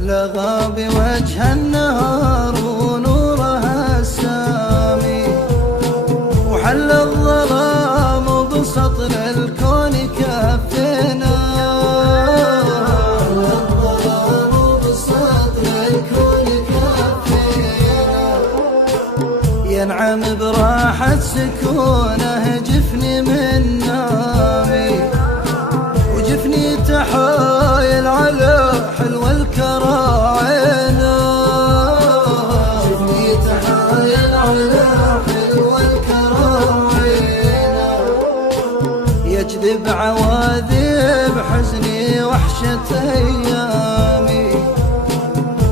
لغى بوجه النهار ونورها السامي، وحل الظلام بسطر الكون كفنا. ينعم براحة سكونه جفني من نامي، وجفني تحايل على حلو الكراعينا. جفني تحايل على حلو الكراعينا، يجذب عواذب حزني وحشة أيامي،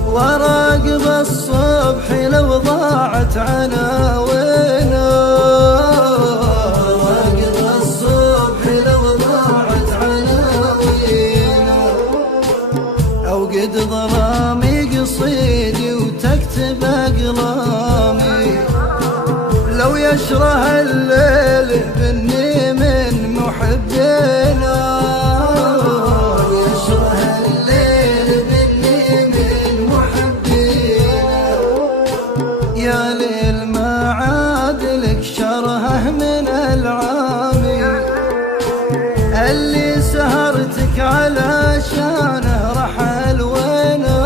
وراقب الصبح لو ضاعت عناوينا. وراقب الصبح لو ضاعت عناوينا، أوقد ظلامي قصيدي وتكتب أقلامي، لو يشره الليل بني من محبينا. يا ليل ما عاد لك شرهه من العامي، اللي سهرتك علشانه رحل وينا.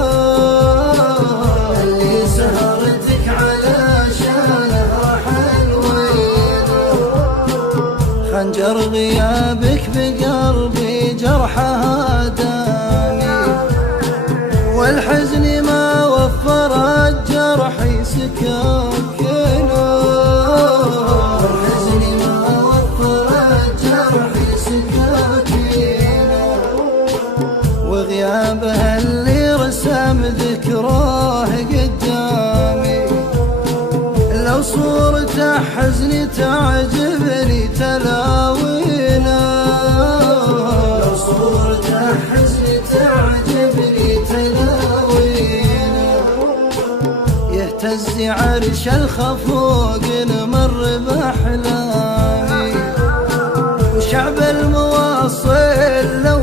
اللي سهرتك علشانه رحل وينا، خنجر غيابك بقلبي جرحها دامي، والحزن ما وفر الجرح سكاكنا. والحزن ما وفر الجرح سكاكنا، وغيابه اللي رسم ذكراه قدامي، لو صورته حزني تعجبني تلاوينا. لو صورته حزني تعجبني تلاوينا، يهتز عرش الخفوق نمر بأحلامي، وشعب المواصل لو